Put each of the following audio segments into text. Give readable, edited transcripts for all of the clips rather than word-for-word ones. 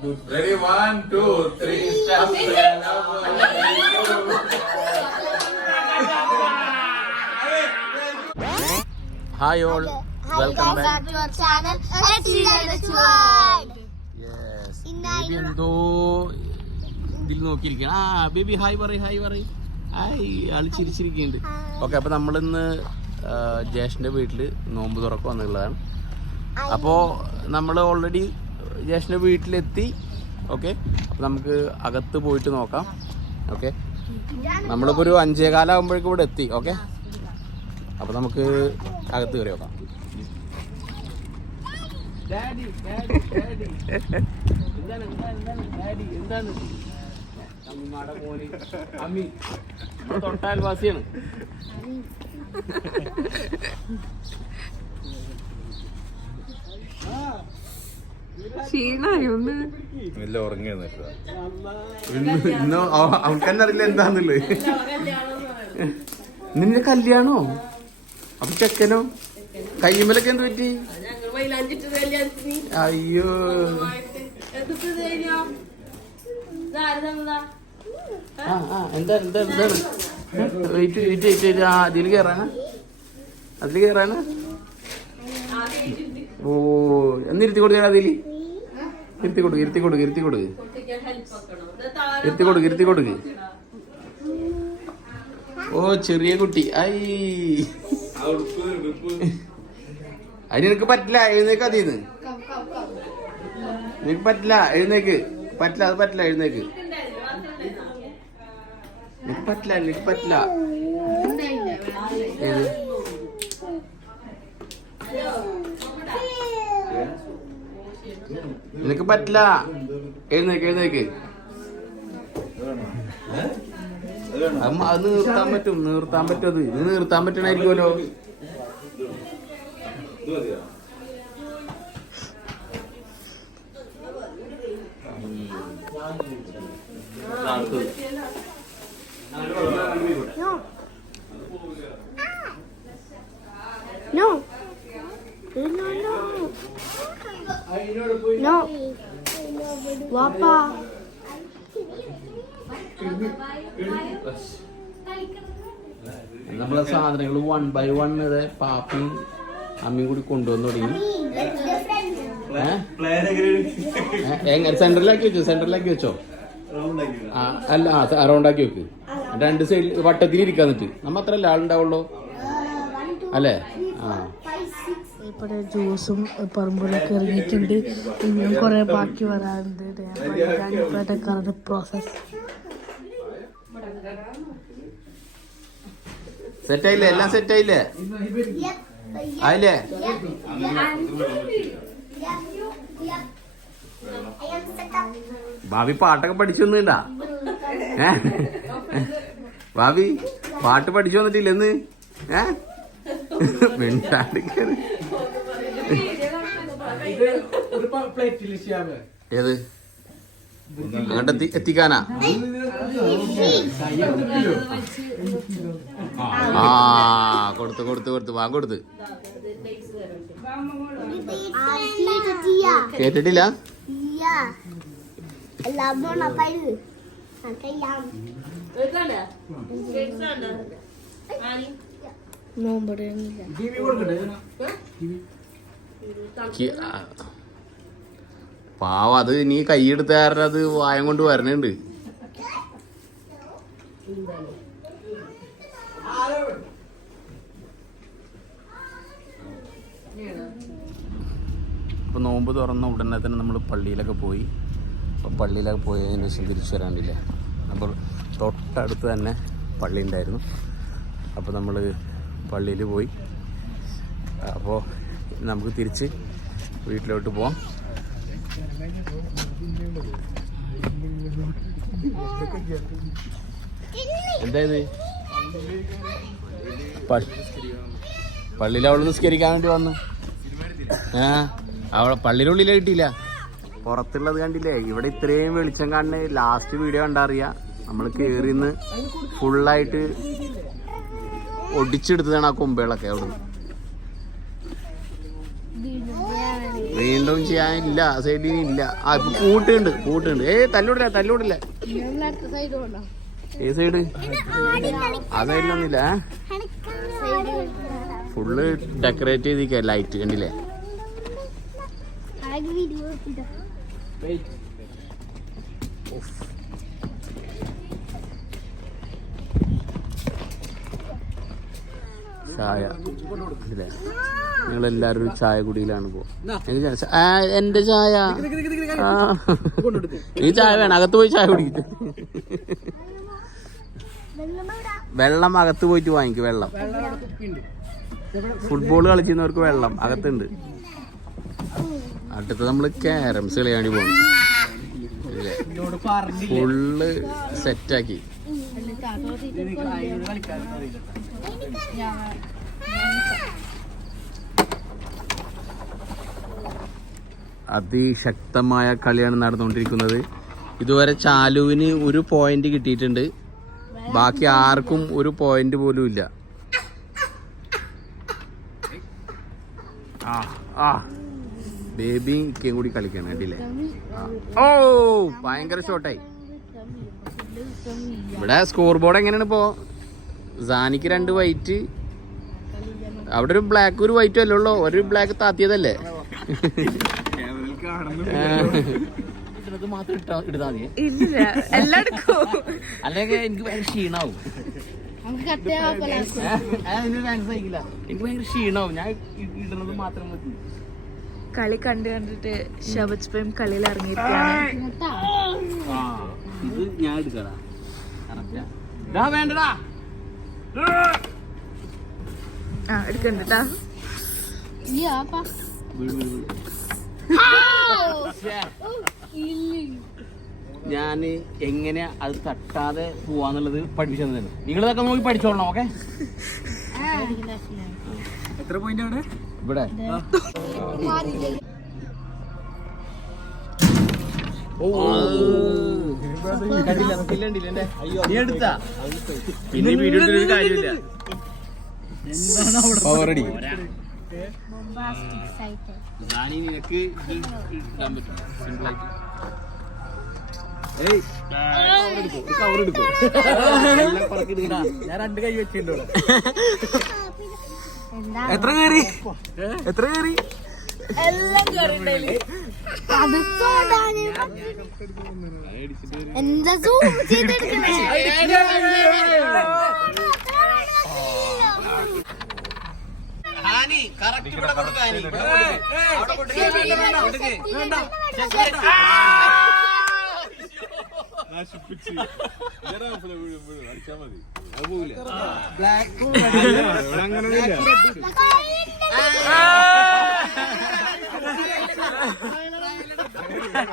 Ready, 1, 2, 3, start. Hi all, welcome back to our channel. Yes, baby എന്തോ ഇതിൽ നോക്കിയിരിക്കണം. Baby hi പറയ് hi ആള് ചിരിച്ചിരിക്കുന്നുണ്ട്. Okay, അപ്പോൾ നമ്മളിന്ന് ജേഷൻ്റെ വീട്ടിൽ നോമ്പ് തുറക്കം വന്നുള്ളതാണ്. അപ്പോൾ നമ്മൾ ഓൾറെഡി ജേഷൻ്റെ വീട്ടിലെത്തി. ഓക്കെ, അപ്പോൾ നമുക്ക് അകത്ത് പോയിട്ട് നോക്കാം. ഓക്കെ, നമ്മളിപ്പോൾ ഒരു 5:15 ആകുമ്പോഴേക്കും ഇവിടെ എത്തി. ഓക്കെ, അപ്പോൾ നമുക്ക് അകത്ത് കയറി നോക്കാം. എന്താണ് അമ്മി തൊട്ടാൽവാസിയാണ്. അവൻക്കെന്നെ അറിയില്ല എന്താന്നുള്ളത്. നിന്റെ കല്യാണോ? അപ്പൊ ചെക്കനോ? കയ്യുമ്മലൊക്കെ എന്ത് പറ്റി? അയ്യോ, എന്താണ് അതില് കേറാണ്. ഓ, എന്നിരുത്തി കൊടുക്ക. അതില് ഇരുത്തി കൊടുക്ക്. ഓ, ചെറിയ കുട്ടി. അതിന് നിനക്ക് പറ്റില്ല, എഴുന്നേക്ക്. അതിന്ന് നിനക്ക് പറ്റില്ല, എഴുന്നേക്ക്. അത് പറ്റില്ല, എഴുന്നേക്ക്. നിനക്ക് പറ്റില്ല. നിനക്ക് പറ്റില്ല, എഴുന്നേക്ക്. അത് നിർത്താൻ പറ്റും. അത് ഇത് നിർത്താൻ പറ്റണായിരിക്കുമല്ലോ. No. Wapa. നമ്മളെ സാധനങ്ങൾ 1 by 1 പാപ്പിയും അമ്മയും കൂടി കൊണ്ടുവന്ന് തുടങ്ങി. സെന്ററിലാക്കി വെച്ചോ. അല്ല, റൗണ്ടാക്കി വെക്ക്. 2 സൈഡിൽ വട്ടത്തിൽ ഇരിക്കാൻ പറ്റും. നമ്മ അത്ര ആളുണ്ടാവുള്ളൂ അല്ലേ? ഇവിടെ ജ്യൂസും പറമ്പിലൊക്കെ ഇറങ്ങിയിട്ടുണ്ട്. ഇനിയും കുറെ ബാക്കി വരാറുണ്ട്. പ്രോസസ് സെറ്റായില്ലേ? എല്ലാം സെറ്റായില്ലേ? ആയില്ലേ? ഭാവി പാട്ടൊക്കെ പഠിച്ചു വന്നിട്ടാ? ഭാവി പാട്ട് പഠിച്ചു വന്നിട്ടില്ലെന്ന്? ഏത് അങ്ങോട്ട് എത്തിക്കാനാ? കൊടുത്ത് വാങ്ങൊടുത്ത് കേട്ടിട്ടില്ല. പാവ, അത് നീ കൈയെടുത്ത കാരണം അത് വായം കൊണ്ട് വരണുണ്ട്. ഇപ്പൊ നോമ്പ് തുറന്ന ഉടനെ തന്നെ നമ്മൾ പള്ളിയിലൊക്കെ പോയി. അപ്പോൾ പള്ളിയിലൊക്കെ പോയതിന് ശേഷം തിരിച്ചു വരാണ്ടില്ല. അപ്പോൾ തൊട്ടടുത്ത് തന്നെ പള്ളി ഉണ്ടായിരുന്നു. അപ്പോൾ നമ്മൾ പള്ളിയിൽ പോയി. അപ്പോൾ നമുക്ക് തിരിച്ച് വീട്ടിലോട്ട് പോവാം. എന്തായത്? പള്ളിയിൽ അവള് നിസ്കരിക്കാൻ വേണ്ടി വന്നു. അവളെ പള്ളിയുടെ ഉള്ളിൽ കിട്ടിയില്ല, പുറത്തുള്ളത് കണ്ടില്ലേ? ഇവിടെ ഇത്രയും വെളിച്ചം കാണുന്ന ലാസ്റ്റ് വീഡിയോ കണ്ടറിയാം. നമ്മൾ കയറിന്ന് ഫുള്ളായിട്ട് ഒടിച്ചെടുത്തതാണ് ആ കൊമ്പുകളൊക്കെ. അവിടെ വീണ്ടും ചെയ്യാനില്ല, സൈഡിൽ ഇല്ല. ആ ഇപ്പൊ പൂട്ടുണ്ട്. തല്ലൂടില്ല. ഏ സൈഡ്? ആ സൈഡിലൊന്നുമില്ല. ഫുള്ള് ഡെക്കറേറ്റ് ചെയ്തിരിക്കുക, ലൈറ്റ് കണ്ടില്ലേ? ചായ നിങ്ങളെല്ലാരും ഒരു ചായ കുടിയിലാണ് എന്റെ ചായ. ഈ ചായ വേണം, അകത്ത് പോയി ചായ കുടിക്കിട്ട്. വെള്ളം അകത്ത് പോയിട്ട് വാങ്ങിക്കും. വെള്ളം ഫുട്ബോൾ കളിക്കുന്നവർക്ക് വെള്ളം അകത്തുണ്ട്. അടുത്ത് നമ്മള് ക്യാരംസ് കളിയാൻ വേണ്ടി പോകും. ഫുള്ള് സെറ്റാക്കി. അതിശക്തമായ കളിയാണ് നടന്നുകൊണ്ടിരിക്കുന്നത്. ഇതുവരെ ചാലുവിന് ഒരു പോയിന്റ് കിട്ടിയിട്ടുണ്ട്, ബാക്കി ആർക്കും ഒരു പോയിന്റ് പോലും ഇല്ല. ബേബിയും ഇക്കയും കൂടി കളിക്കണം കണ്ടില്ലേ? ഓ ഭയങ്കര ഷോട്ടായി. ഇവിടെ സ്കോർ ബോർഡ് എങ്ങനെയാണ് ഇപ്പോ? സാനിക്ക് 2 വൈറ്റ്, അവിടെ ഒരു ബ്ലാക്ക് ഒരു വൈറ്റും അല്ലേ ഉള്ളൂ. ഒരു ബ്ലാക്ക് താത്തിയതല്ലേ? അല്ലെങ്കിൽ എനിക്ക് ഭയങ്കര ക്ഷീണാവും. എനിക്ക് ഭയങ്കര ക്ഷീണാവും. ഞാൻ ഇടുന്നത് മാത്രം മതി. കളി കണ്ടിട്ട് ഷബജ് പ്രേം കളിയിൽ ഇറങ്ങിയിരിക്കുകയാണ്. ഇത് ഞാൻ എടുക്കടാ. വേണ്ടടാ, എടുക്കണ്ടാ. ഞാന് എങ്ങനെ അത് തട്ടാതെ പോവാന്നുള്ളത് പഠിപ്പിച്ചു തന്നെ. നിങ്ങളിതൊക്കെ നോക്കി പഠിച്ചോളണം. ഓക്കെ, എത്ര പോയിന്റ് ആണ് ഇവിടെ? നീ എടുത്താ പിന്നെ വീഡിയോ എടുത്തൊരു കാര്യമില്ല. പവറടി നിനക്ക് ഇടാൻ പറ്റും സിമ്പിളായിട്ട്. കവർ എടുക്കോ? ഞാൻ 2 കൈ വെച്ചിട്ടുണ്ടോ? എത്ര കയറി? എന്താ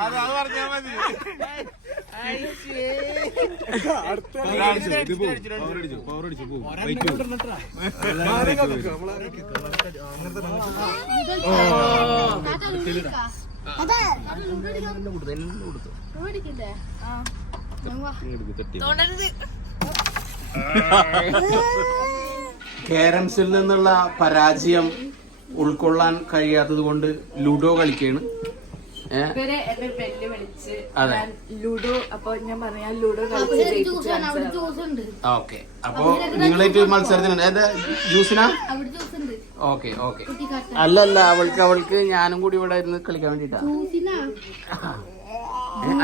അത് പറഞ്ഞാ മതി. കാരംസിൽ നിന്നുള്ള പരാജയം ഉൾക്കൊള്ളാൻ കഴിയാത്തത് കൊണ്ട് ലുഡോ കളിക്കാണ്. എന്നെ വെല്ലുവിളിച്ച് ലുഡോ. അപ്പൊ ഞാൻ പറയാ ലുഡോ ഓക്കെ. അപ്പൊ നിങ്ങളായിട്ട് മത്സരത്തിന് ജ്യൂസിനാ? ഓക്കെ. അല്ലല്ല, അവൾക്ക് ഞാനും കൂടി ഇവിടെ ഇരുന്ന് കളിക്കാൻ വേണ്ടിട്ടാ.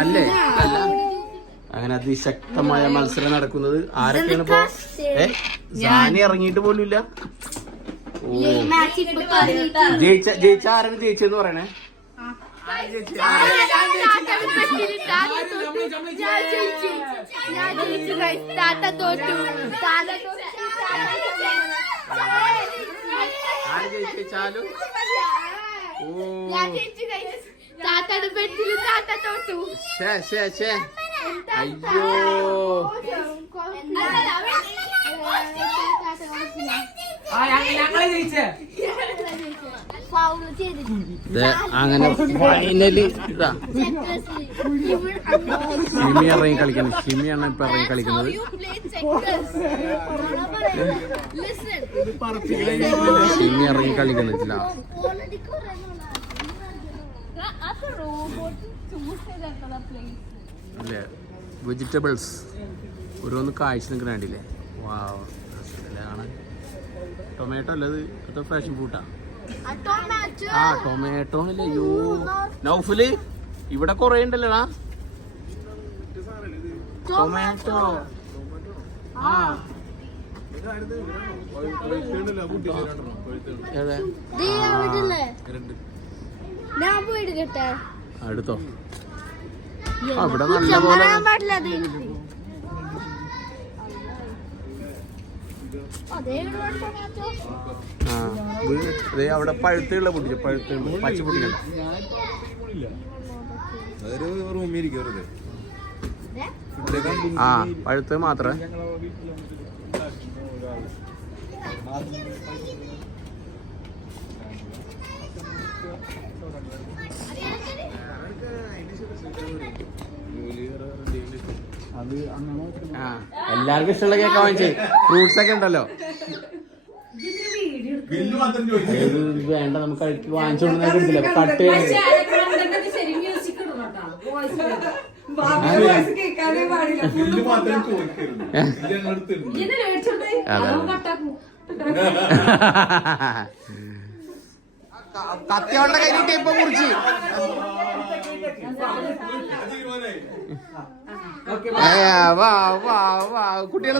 അല്ലേ? അല്ല, അങ്ങനെ അതിശക്തമായ മത്സരം നടക്കുന്നത്. ആരൊക്കെയാണ് ഇപ്പൊ? സാനി ഇറങ്ങിയിട്ട് പോലും ഇല്ല. ഓ, ജയിച്ച ആരാണ് ജയിച്ചെന്ന് പറയണേ? ചാലു. അയ്യോ, അങ്ങനെ ഫൈനലി ഇതാ ഷിമി ഇറങ്ങി കളിക്കുന്നത്. ഷിമിയാണ് ഇപ്പൊ ഇറങ്ങി കളിക്കുന്നത്. ഷിമി ഇറങ്ങി കളിക്കുന്നില്ല. അല്ലേ വെജിറ്റബിൾസ് ഓരോന്ന് കാഴ്ച നിൽക്കണ്ടില്ലേ വാവ് ആണ് ടൊമാറ്റോ അല്ലത് അത് ഫ്രഷ് ഫ്രൂട്ടാ ആ ടൊമാറ്റോ അല്ലേ അയ്യോ നൗഫല് ഇവിടെ കൊറേ ഉണ്ടല്ലോടാ ടൊമാറ്റോ ആ അടുത്തോ അവിടെ നല്ല പോലെ അവിടെ പഴുത്തുള്ള പൊട്ടിച്ച പഴുത്തുള്ള പച്ച പൊട്ടിക്കണ്ട ആ പഴുത്ത് മാത്രമേ എല്ലാവർക്കും ഇഷ്ടമുള്ള കേക്ക് വാങ്ങിച്ചേ ഫ്രൂട്ട്സ് ഒക്കെ ഉണ്ടല്ലോ വേണ്ട നമുക്ക് വാങ്ങിച്ചോണ്ടില്ല കട്ട് കത്തിയോടെ കഴിഞ്ഞിട്ട് ഇപ്പൊ മുറിച്ച് വാ വാ വാ കുട്ടികളെ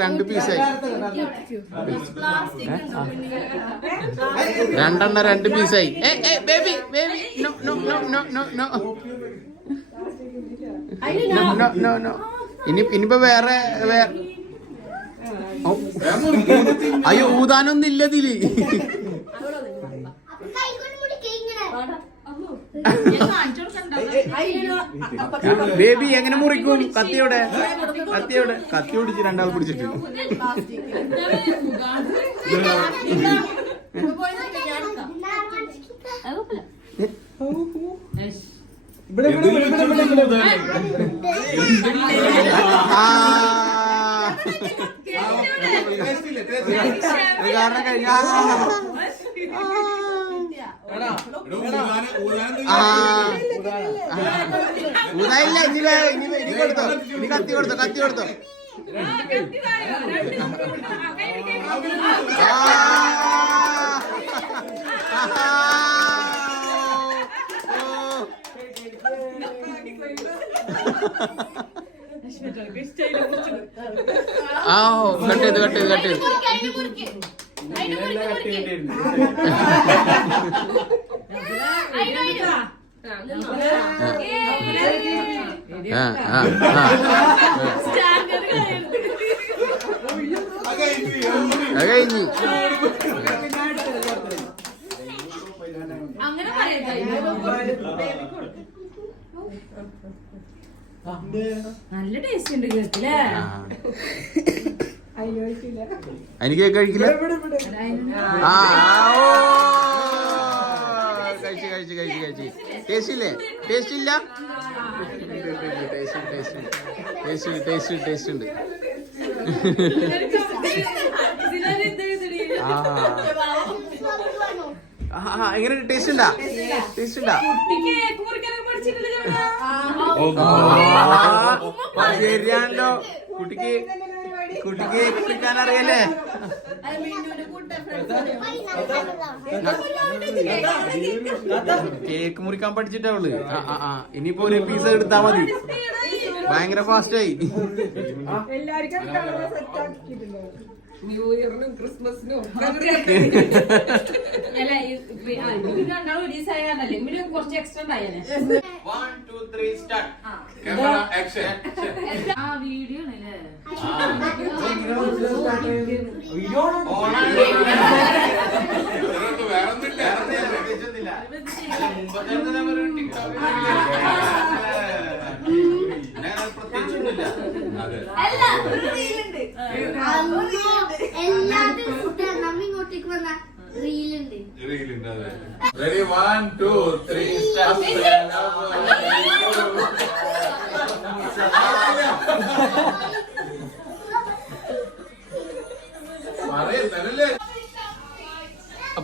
രണ്ട് പീസായി രണ്ടെണ്ണ രണ്ട് പീസായി baby baby no no no no no no no no ഇനിയിപ്പോ വേറെ അയ്യോ ഊതാനൊന്നും ഇല്ല ഇതില് ബേബി എങ്ങനെ മുറിക്കും കത്തിയോടെ കത്തി പിടിച്ച് രണ്ടാൾ പിടിച്ചിട്ട് കാരണം കഴിഞ്ഞ ഊതായില്ല ഇനി കൊടുത്തോ ഇനി കത്തി കൊടുത്തോ ആ കട്ട് ചെയ്ത് നല്ല ടേസ്റ്റ് ഉണ്ട് കേട്ടില്ലേ എനിക്ക് കഴിക്കില്ല കഴിച്ച് ടേസ്റ്റ് ഇല്ലേ ടേസ്റ്റ് ഇല്ല ടേസ്റ്റ് ഉണ്ട് എങ്ങനെ ടേസ്റ്റ് ഉണ്ടാ ശരിയാണല്ലോ കുട്ടിക്ക് കുടിക്കാൻ അറിയല്ലേ കേക്ക് മുറിക്കാൻ പഠിച്ചിട്ടേ ഉള്ളു ഇനിയിപ്പോ ഒരു പീസ് എടുത്താ മതി ഭയങ്കര ഫാസ്റ്റായി ന്യൂ ഇയറിനും ക്രിസ്മസിനും കുറച്ച് എക്സ്ട്രാ ഉണ്ടായാലേ വീഡിയോ ഇങ്ങോട്ടേക്ക് വന്ന റീലുണ്ട്. Ready, 1, 2, 3, start.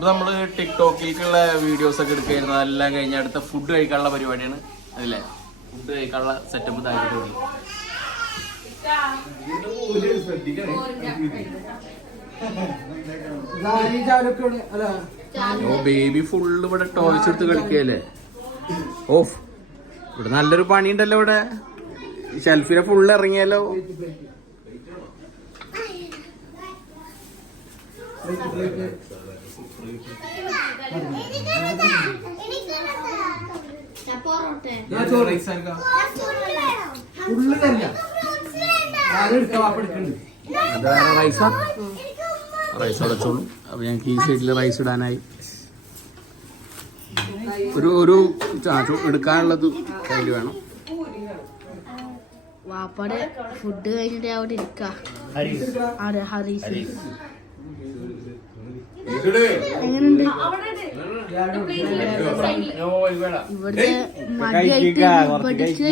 അപ്പൊ നമ്മള് ടിക്ടോക്കിലേക്കുള്ള വീഡിയോസ് ഒക്കെ എടുക്കായിരുന്നു. അതെല്ലാം കഴിഞ്ഞ അടുത്ത ഫുഡ് കഴിക്കാനുള്ള പരിപാടിയാണ്. അതല്ലേ ഫുഡ് കഴിക്കാനുള്ള സെറ്റപ്പ് ഇതാക്കിയിട്ടുണ്ട്. ഓ ബേബി ഫുള്ള് ഇവിടെ ടോയ്സ് എടുത്ത് കളിക്കല്ലേ. ഓഫ് ഇവിടെ നല്ലൊരു പണി ഉണ്ടല്ലോ. ഇവിടെ ഷെൽഫിനെ ഫുള്ള് ഇറങ്ങിയല്ലോ. റൈസ് അടച്ചോളൂ. അപ്പൊ ഞങ്ങൾക്ക് ഈ സൈഡിൽ റൈസ് ഇടാനായി ഒരു എടുക്കാനുള്ളത് കയ്യിൽ വേണം. വാപ്പാടെ ഫുഡ് കഴിഞ്ഞിട്ട് അവിടെ ഇരിക്കാം. ഹരീസ് എങ്ങനെയുണ്ട് ഇവിടുത്തെ മടിയായിട്ട് പഠിച്ച്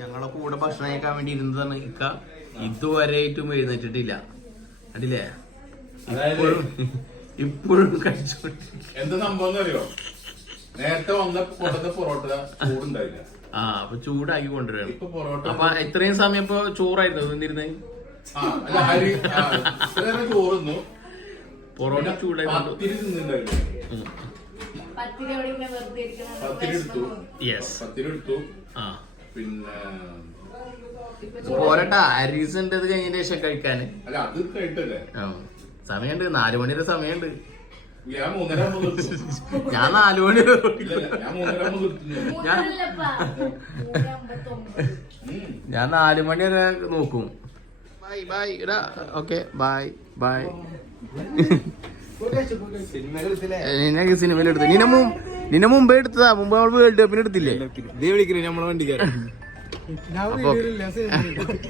ഞങ്ങളെ കൂടെ ഭക്ഷണം കഴിക്കാൻ വേണ്ടി ഇരുന്നതാണ് ഇക്ക. ഇതുവരെയായിട്ടും എഴുന്നേറ്റിട്ടില്ല. അതില്ലേ ഇപ്പോഴും കഴിച്ചോണ്ടിരിക്കും. എന്താ സംഭവം അറിയോ? നേരത്തെ വന്ന പൊറോട്ട ചൂടുണ്ടായില്ല. ആ അപ്പൊ ചൂടാക്കി കൊണ്ടുവരണം. ഇപ്പൊ പൊറോട്ട അപ്പൊ ഇത്രയും സമയം ഇപ്പൊ ചോറായിരുന്നു നിന്നിരുന്നേ. ചോറുന്നു. പൊറോട്ട ചൂടായി പത്തിരി തിന്നിണ്ടായിരുന്നു. പത്തിരി എടുത്തു. യെസ് പത്തിരി എടുത്തു. ആ പിന്നെ പോരട്ടാ അരീസ് ഉണ്ട്. അത് കഴിഞ്ഞ ശേഷം കഴിക്കാന്. അല്ല അത് കഴിട്ടല്ലേ. സമയമുണ്ട്. 4 മണി വരെ സമയമുണ്ട്. ഞാൻ 3:30 ഞാൻ 4 മണി വരെ ഞാൻ 4 മണി വരെ നോക്കും. ബൈ ബൈ ഇടാ. Okay bye bye. നിന്നെ സിനിമയിൽ എടുത്തു. നിന്നെ മുമ്പേ എടുത്തതാ. മുമ്പ് നമ്മൾ വേൾഡ് കപ്പിന് എടുത്തില്ലേ? നമ്മളെ വണ്ടിക്കാരൻ അപ്പൊ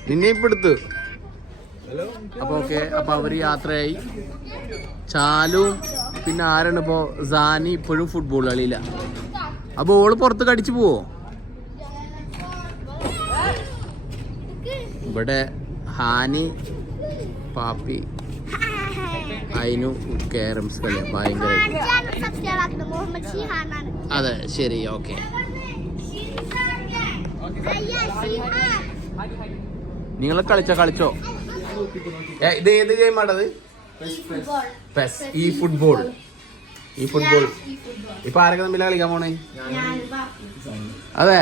നിന്നെ ഇപ്പൊ എടുത്തു. അപ്പൊ ഓക്കെ. അപ്പൊ അവര് യാത്രയായി. ചാലും പിന്നെ ആരാണ് ഇപ്പോ? സാനി ഇപ്പോഴും ഫുട്ബോൾ കളിയില്ല. ആ ബോള് പുറത്ത് കടിച്ചു പോവോ? ഇവിടെ ഹാനി പാപ്പി അതിനു കാരംസ് കളി ഭയങ്കരമായിട്ട്. അതെ ശരി ഓക്കെ. നിങ്ങൾ കളിച്ചോ. ഇത് ഏത് ഗെയിമാണത്? പെസ്. ഈ ഫുട്ബോൾ ഇപ്പൊ ആരൊക്കെ തമ്മിലാ കളിക്കാൻ പോണേ? അതെ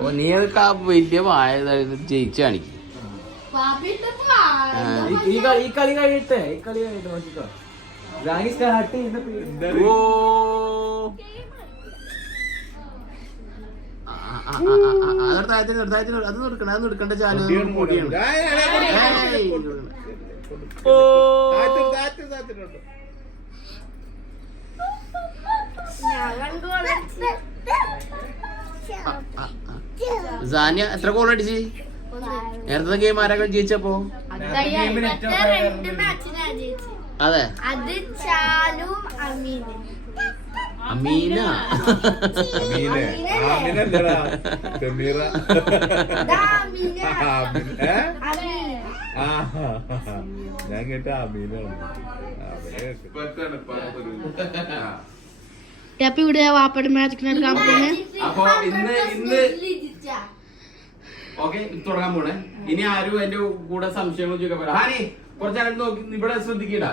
ഓ നീ അത് വലിയ വായ ജയിച്ചു കാണിക്കും. ഈ കളി കഴിയട്ടെ നോക്കിക്കോ. സ്റ്റാർട്ട് ചെയ്യുന്ന അത് നിർക്കണ്ട ചാനൽ പൊടിയാണ്. സാനിയ എത്ര ഗോൾ അടിച്ച്? നേരത്തെ ഗെയിം ആരാ ജയിച്ചപ്പോ? അതെ അമീന. ഞാൻ കേട്ട അമീന. ഇവിടെ വാപ്പയുടെ മാജിക് നടക്കാൻ പോണേ. അപ്പൊ ഇന്ന് ഓക്കെ തുടങ്ങാൻ പോണേ. ഇനി ആരും എന്റെ കൂടെ സംശയങ്ങൾ ചോദിക്കാൻ പറ്റില്ല. ഹാനി കുറച്ചാലും നോക്കി ഇവിടെ ശ്രദ്ധിക്കണ്ട.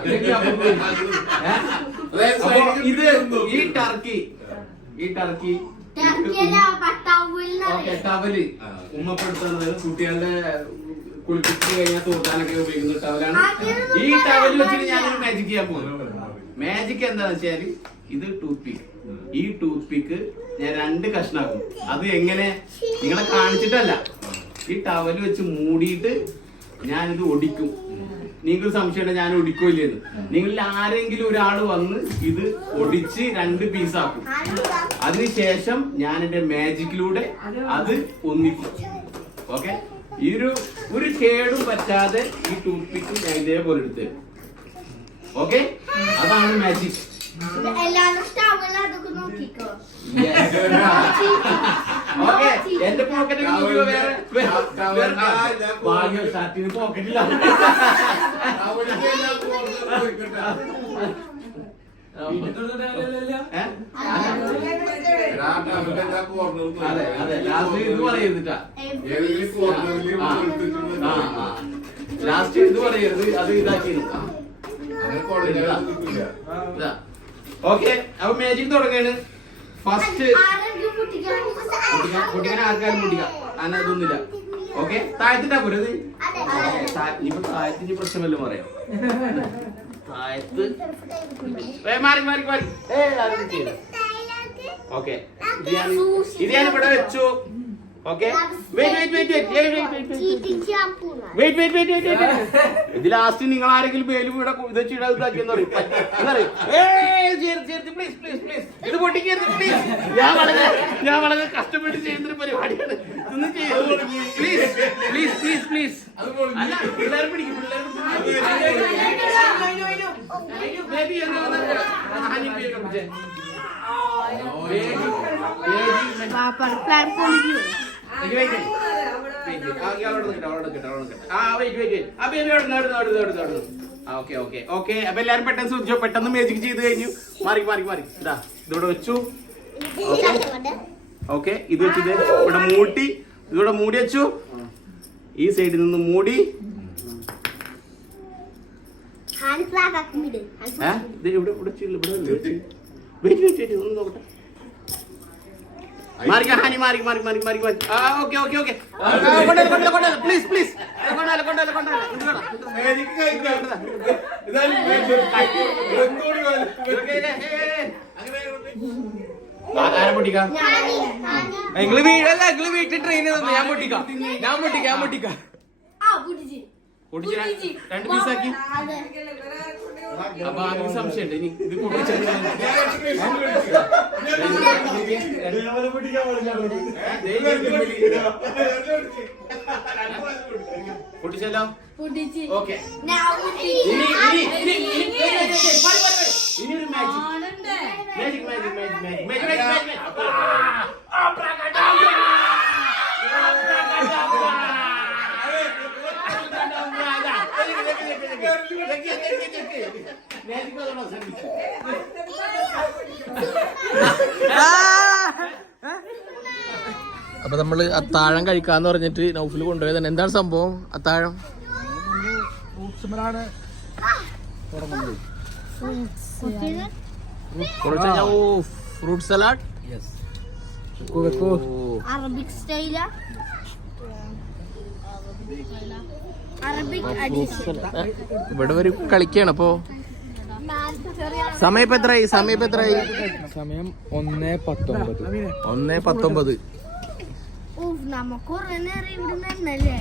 ഇത് ഈ ടർക്കി ടവല് ഉമ്മപ്പെടുത്തുന്നത് കുട്ടികളുടെ കുളിപ്പിച്ച് കഴിഞ്ഞാൽ തോർത്താനൊക്കെ ഉപയോഗിക്കുന്ന ടവലാണ്. ഈ ടവല് വെച്ചിട്ട് ഞാനൊരു മാജിക് ചെയ്യാൻ പോകുന്നു. മാജിക് എന്താണെന്ന് വെച്ചാല് ഇത് ടൂത്ത് പിക്ക്. ഈ ടൂത്ത് പിക്ക് ഞാൻ 2 കഷ്ണാക്കും. അത് എങ്ങനെ നിങ്ങളെ കാണിച്ചിട്ടല്ല, ഈ ടവല് വെച്ച് മൂടിയിട്ട് ഞാനിത് ഒടിക്കും. നിങ്ങൾക്ക് സംശയമുണ്ട് ഞാൻ ഒടിക്കില്ലെന്ന്. നിങ്ങളിൽ ആരെങ്കിലും ഒരാൾ വന്ന് ഇത് ഒടിച്ച് 2 പീസാക്കും. അതിനുശേഷം ഞാൻ എന്റെ മാജിക്കിലൂടെ അത് ഒന്നിക്കും. ഓക്കെ, ഈ ഒരു കേടും പറ്റാതെ ഈ ടൂത്ത് പിക്ക് ഞാൻ ഇതേപോലെ എടുത്ത്. ഓക്കെ, അതാണ് മാജിക്. ഓക്കെ, എന്റെ പോക്കറ്റ് വേറെ ഷർട്ടിന് പോക്കറ്റില്ല. അതെ അതെ, ലാസ്റ്റ് ഇത് പറയരുതിട്ടാ. ലാസ്റ്റ് ഇത് പറയരുത്, അത് ഇതാക്കിയിരുന്നു. ഓക്കെ, അപ്പൊ മാജിക് തുടങ്ങാണ്. ഫസ്റ്റ് പൊട്ടിക്കാൻ ആർക്കാരും പൊട്ടിക്കാം, അങ്ങനെ അതൊന്നുമില്ല. ഓക്കെ, താഴത്തിട്ടാ പോരത്. ഇനിയിപ്പോ താഴത്തിന് പ്രശ്നമല്ലോ പറയാം. താഴത്ത് മാറി മാറി മാറി. ഓക്കെ, ഇത് ഞാൻ ഇവിടെ വെച്ചു. ഓക്കെ, ഇത് ലാസ്റ്റ് നിങ്ങൾ ആരെങ്കിലും മേലും ഇവിടെ ഇതാക്കിയെന്ന് പറയും. ഇത് പൊട്ടിക്കരുത് പ്ലീസ്. ഞാൻ വളരെ കഷ്ടപ്പെട്ട് ചെയ്യുന്നൊരു പരിപാടിയാണ്. ഇതൊന്നും ചെയ്യരുത് പ്ലീസ് പ്ലീസ് പ്ലീസ് പ്ലീസ്. അല്ല, പിള്ളേർ പിടിക്കും, അപ്പൊ എല്ലാരും പെട്ടെന്ന് സൂചിച്ചോ. പെട്ടെന്ന് മാജിക് ചെയ്ത് കഴിഞ്ഞു. മാറി മാറി മാറി. ഇതാ ഇതിവിടെ വെച്ചു. ഓക്കെ, ഇത് വെച്ചിട്ട് ഇവിടെ മൂട്ടി, ഇതിവിടെ മൂടി വെച്ചു. ഈ സൈഡിൽ നിന്ന് മൂടി. ഒന്ന് നോക്കട്ടെ. മാറിക്ക ഹാനി, മാറി മാറി മാറി മാറി മാറി. Okay okay okay, please please. നിങ്ങള് വീടല്ല, നിങ്ങള് വീട്ടിൽ ട്രെയിൻ ഞാൻ പൊട്ടിക്കാം, ഞാൻ പൊട്ടിക്കാം, ഞാൻ പൊട്ടിക്കാം. പൊട്ടിച്ച് 2 പീസാക്കി. അപ്പൊ ആദ്യം സംശയമുണ്ട്. ഇനി ഇത് പൊട്ടിച്ചല്ലോ. ഓക്കെ, ഇനി ഒരു magic magic magic magic magic magic. അപ്പൊ നമ്മള് അത്താഴം കഴിക്കാന്ന് പറഞ്ഞിട്ട് നൗഫിൽ കൊണ്ടുപോയത് തന്നെ. എന്താണ് സംഭവം? അത്താഴം ഫ്രൂട്ട് സലാഡ്, അറബിക് സ്റ്റൈലാ, അറബിക് ഇവിടെ ഒരു കളിക്കാണ്. അപ്പൊ സമയം ഇപ്പൊ എത്രയായി? സമയം 1:19. നമുക്ക് കുറെ നേരം ഇവിടെ നിന്നല്ലേ.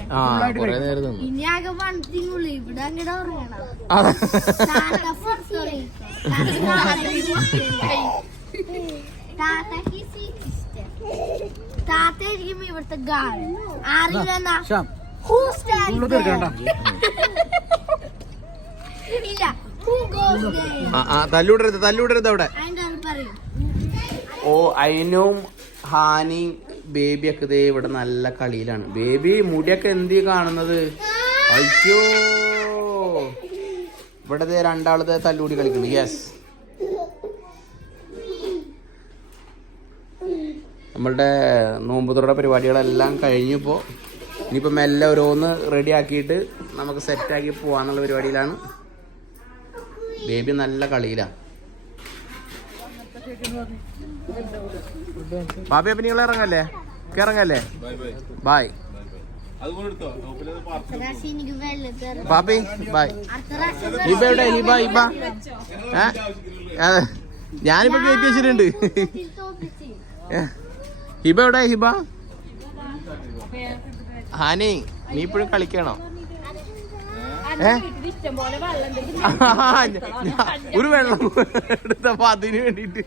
കൊറേ നേരം നിന്നു. ഇനി ആകെ വണ്ടിനുള്ളു ഇവിടെ അങ്ങോട്ട് ഉറങ്ങണം. താത്തായിരിക്കും ഇവിടുത്തെ ഗാർഡ്. അറിയില്ലെന്നാ ഇല്ല. തല്ലൂടരുത് അവിടെ. പറയും. ഓ, അയിനും ഹാനി ബേബിയൊക്കെ ഇതേ ഇവിടെ നല്ല കളിയിലാണ്. ബേബി മുടിയൊക്കെ എന്ത് കാണുന്നത്? അയ്യോ, ഇവിടെ രണ്ടാളത്തെ തല്ലൂടി കളിക്കുന്നു. യെസ്, നമ്മളുടെ നോമ്പുതുറയുടെ പരിപാടികളെല്ലാം കഴിഞ്ഞപ്പോൾ ഇനിയിപ്പോൾ മെല്ലെ ഓരോന്ന് റെഡി ആക്കിയിട്ട് നമുക്ക് സെറ്റാക്കി പോവാന്നുള്ള പരിപാടിയിലാണ്. ബേബി നല്ല കളിയിലാണ്. പാപ്പി, അപ്പൊ നിങ്ങൾ ഇറങ്ങല്ലേ? Bye Pappi, bye. ഹിബ എവിടെ? ഹിബ ഞാനിപ്പോ കയറ്റി വെച്ചിട്ടുണ്ട്. ഹിബ എവിടെ? ഹിബ, ഹാനി, നീ ഇപ്പോഴും കളിക്കണോ? ഇഷ്ടം പോലെ വെള്ളം ഒരു വെള്ളം എടുത്തപ്പോ അതിന് വേണ്ടിട്ട്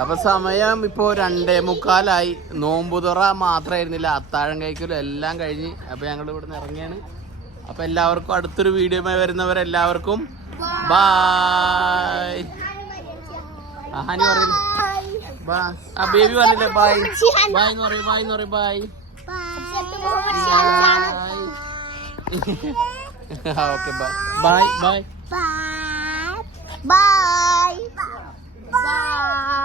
അപ്പൊ സമയം ഇപ്പൊ 2:45. നോമ്പുതുറ മാത്രമായിരുന്നില്ല, അത്താഴം കഴിക്കലും എല്ലാം കഴിഞ്ഞ്. അപ്പൊ ഞങ്ങൾ ഇവിടുന്ന് ഇറങ്ങിയാണ്. അപ്പൊ എല്ലാവർക്കും അടുത്തൊരു വീഡിയോയുമായി വരുന്നവരെല്ലാവർക്കും ബായ്. ഹാനി പറഞ്ഞില്ല ബായ്. ആ ബേബി പറഞ്ഞില്ലേ ബായ്. ബായ് എന്ന് പറയും, ബായ് എന്ന് പറയും, bye. Okay bye bye bye. Bye. Bye. Bye.